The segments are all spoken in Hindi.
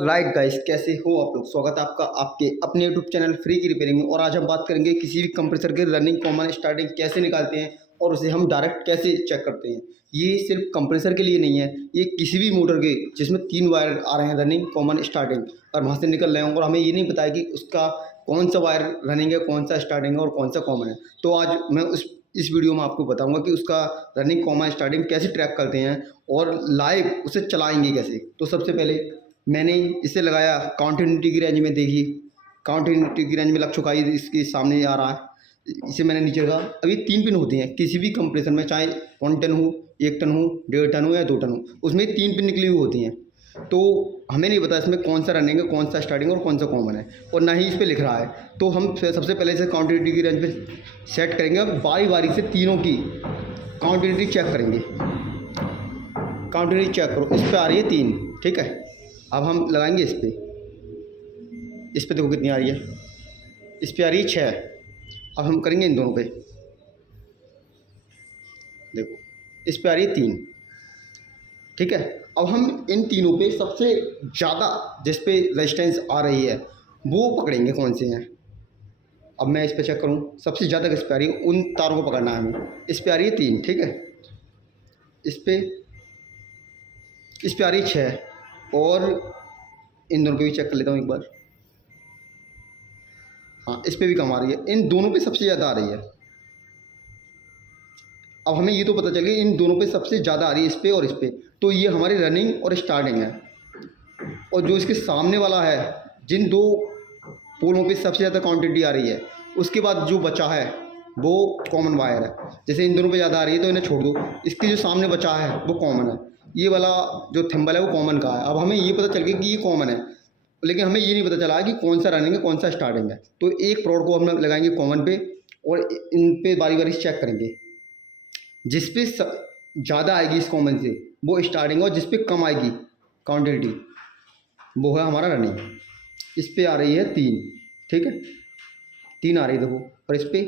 राइट गाइस, कैसे हो आप लोग। स्वागत है आपका आपके अपने यूट्यूब चैनल फ्री की रिपेयरिंग में। और आज हम बात करेंगे किसी भी कंप्रेसर के रनिंग कॉमन स्टार्टिंग कैसे निकालते हैं और उसे हम डायरेक्ट कैसे चेक करते हैं। ये सिर्फ कंप्रेसर के लिए नहीं है, ये किसी भी मोटर के जिसमें 3 वायर आ रहे हैं रनिंग कॉमन स्टार्टिंग और वहाँ से निकल रहे हैं और हमें ये नहीं पता है कि उसका कौन सा वायर रनिंग है, कौन सा स्टार्टिंग है और कौन सा कॉमन है। तो आज मैं इस वीडियो में आपको बताऊंगा कि उसका रनिंग कॉमन स्टार्टिंग कैसे ट्रैक करते हैं और लाइव उसे चलाएंगे कैसे। तो सबसे पहले मैंने इसे लगाया कॉन्टिन्यूटी की रेंज में। देखिए कॉन्टिन्यूटी की रेंज में लग चुका है, इसके सामने आ रहा है। इसे मैंने नीचे लगा। अभी 3 पिन होते हैं किसी भी कंप्रेसर में, चाहे 1 टन हो, 1 टन हो, 1.5 टन हो या 2 टन हो, उसमें 3 पिन निकली हुई होती हैं। तो हमें नहीं पता इसमें कौन सा रनिंग है, कौन सा स्टार्टिंग और कौन सा कॉमन है, और ना ही इस पर लिख रहा है। तो हम सबसे पहले इसे कॉन्टिन्यूटी की रेंज पे सेट करेंगे। बारी बारी से तीनों की कॉन्टिन्यूटी चेक करेंगे। कॉन्टिन्यूटी चेक करो, इस पर आ रही है 3, ठीक है। अब हम लगाएंगे इस पे देखो कितनी आ रही है। इस पे आ रही है 6। अब हम करेंगे इन दोनों पे, देखो इस पे आ रही है 3, ठीक है। अब हम इन तीनों पे सबसे ज़्यादा जिस पे रेजिस्टेंस आ रही है वो पकड़ेंगे कौन से हैं। अब मैं इस पे चेक करूँ सबसे ज़्यादा किस पे आ रही है, उन तारों को पकड़ना है हमें। इस पे आ रही है 3, ठीक है। इस पे आ रही है 6 और इन दोनों पे भी चेक कर लेता हूँ एक बार। हाँ, इस पे भी कम आ रही है, इन दोनों पे सबसे ज़्यादा आ रही है। अब हमें ये तो पता चल गया इन दोनों पे सबसे ज़्यादा आ रही है, इस पे और इस पे। तो ये हमारी रनिंग और स्टार्टिंग है। और जो इसके सामने वाला है, जिन 2 पोलों पे सबसे ज़्यादा क्वांटिटी आ रही है, उसके बाद जो बचा है वो कॉमन वायर है। जैसे इन दोनों पे ज़्यादा आ रही है तो इन्हें छोड़ दो, इसके जो सामने बचा है वो कॉमन है। ये वाला जो थिम्बल है वो कॉमन का है। अब हमें ये पता चल गया कि ये कॉमन है, लेकिन हमें ये नहीं पता चला कि कौन सा रनिंग है, कौन सा स्टार्टिंग है। तो एक प्रोड को हम लगाएंगे कॉमन पे और इन पे बारी बारी से चेक करेंगे। जिस पे ज़्यादा आएगी इस कॉमन से वो स्टार्टिंग, और जिस पे कम आएगी क्वांटिटी वो है हमारा रनिंग। इस पे आ रही है 3, ठीक है, 3 आ रही है देखो। और इस पे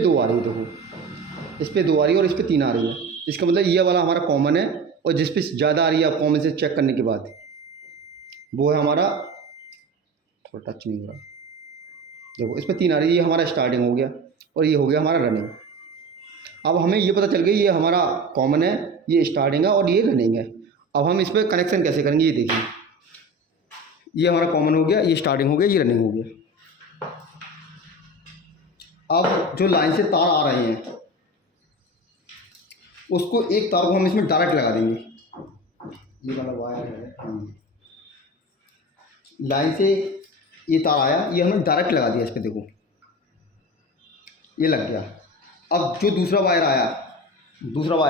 2 आ रही है देखो, इस पे 2 आ रही है और इस पे 3 आ रही है। इसका मतलब ये वाला हमारा कॉमन है, और जिस पे ज़्यादा आ रही है कॉमन से चेक करने के बाद वो है हमारा, थोड़ा टच नहीं हो रहा, देखो इस पे 3 आ रही है, ये हमारा स्टार्टिंग हो गया और ये हो गया हमारा रनिंग। अब हमें ये पता चल गया ये हमारा कॉमन है, ये स्टार्टिंग है और ये रनिंग है। अब हम इस पर कनेक्शन कैसे करेंगे, ये देखिए। ये हमारा कॉमन हो गया, ये स्टार्टिंग हो गया, ये रनिंग हो गया। अब जो लाइन से तार आ रहे हैं उसको एक तार को हम इसमें डायरेक्ट लगा देंगे। ये वाला वायर है, लाइन से ये तार आया, ये हमने डायरेक्ट लगा दिया इस पर, देखो ये लग गया। अब जो दूसरा वायर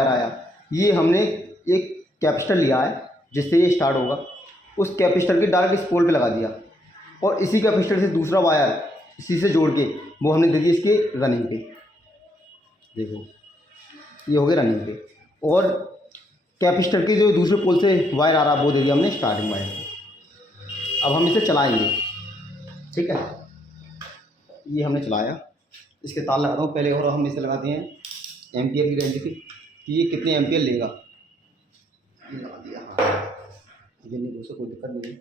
आया, ये हमने एक कैपेसिटर लिया है जिससे ये स्टार्ट होगा, उस कैपेसिटर के डायरेक्ट इस पोल पे लगा दिया, और इसी कैपेसिटर से दूसरा वायर इसी से जोड़ के वो हमने दे दिया इसके रनिंग पे। देखो ये हो गया रनिंग पे, और कैपेसिटर के जो दूसरे पोल से वायर आ रहा वो दे दिया हमने स्टार्टिंग वायर पे। अब हम इसे चलाएंगे, ठीक है। ये हमने चलाया, इसके तार लगाता हूँ पहले, और हम इसे लगाते हैं एम्पियर की रेंज की कि ये कितने एम्पियर लेगा। ये लगा दिया, हाँ ये नहीं, उससे कोई दिक्कत नहीं है।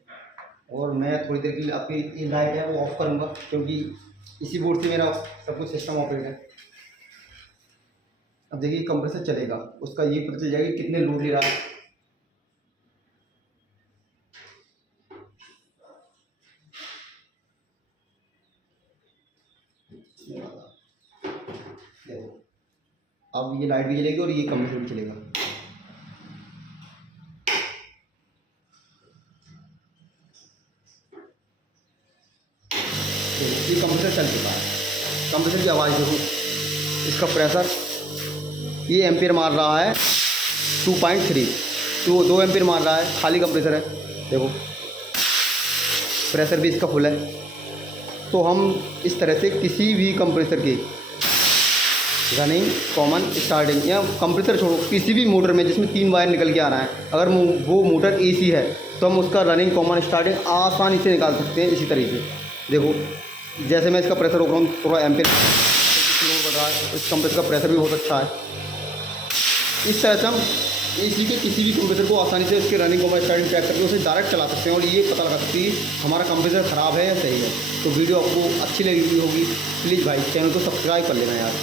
और मैं थोड़ी देर के लिए आपकी ये लाइट है वो ऑफ़ करूँगा, क्योंकि इसी बोर्ड से मेरा सब कुछ सिस्टम ऑपरेट है। अब देखिए कंप्रेसर चलेगा, उसका ये पता चल जाएगा कितने लोड ले रहा है। देखो अब ये लाइट भी जलेगी और ये कंप्रेसर भी चलेगा। ये कंप्रेसर चल चुका है, कंप्रेसर की आवाज़ देखो, इसका प्रेशर ये एम्पियर मार रहा है 2.3, तो 2 एम्पियर मार रहा है, खाली कंप्रेसर है। देखो प्रेशर भी इसका फुल है। तो हम इस तरह से किसी भी कंप्रेसर के रनिंग कॉमन स्टार्टिंग, या कंप्रेसर छोड़ो, किसी भी मोटर में जिसमें 3 वायर निकल के आ रहा है, अगर वो मोटर एसी है तो हम उसका रनिंग कॉमन स्टार्टिंग आसानी से निकाल सकते हैं। इसी तरीके से देखो, जैसे मैं इसका प्रेशर रोक रहा हूँ, थोड़ा एम्पियर लोड बढ़ रहा है, इस कंप्रेसर का प्रेशर भी बहुत अच्छा है। इस तरह से हम एसी के किसी भी कंप्रेसर को आसानी से उसके रनिंग को स्टार्टिंग चेक करके उसे डायरेक्ट चला सकते हैं और ये पता लगा सकते हैं कि हमारा कंप्रेसर ख़राब है या सही है। तो वीडियो आपको अच्छी लगी होगी, प्लीज़ भाई चैनल को सब्सक्राइब कर लेना यार।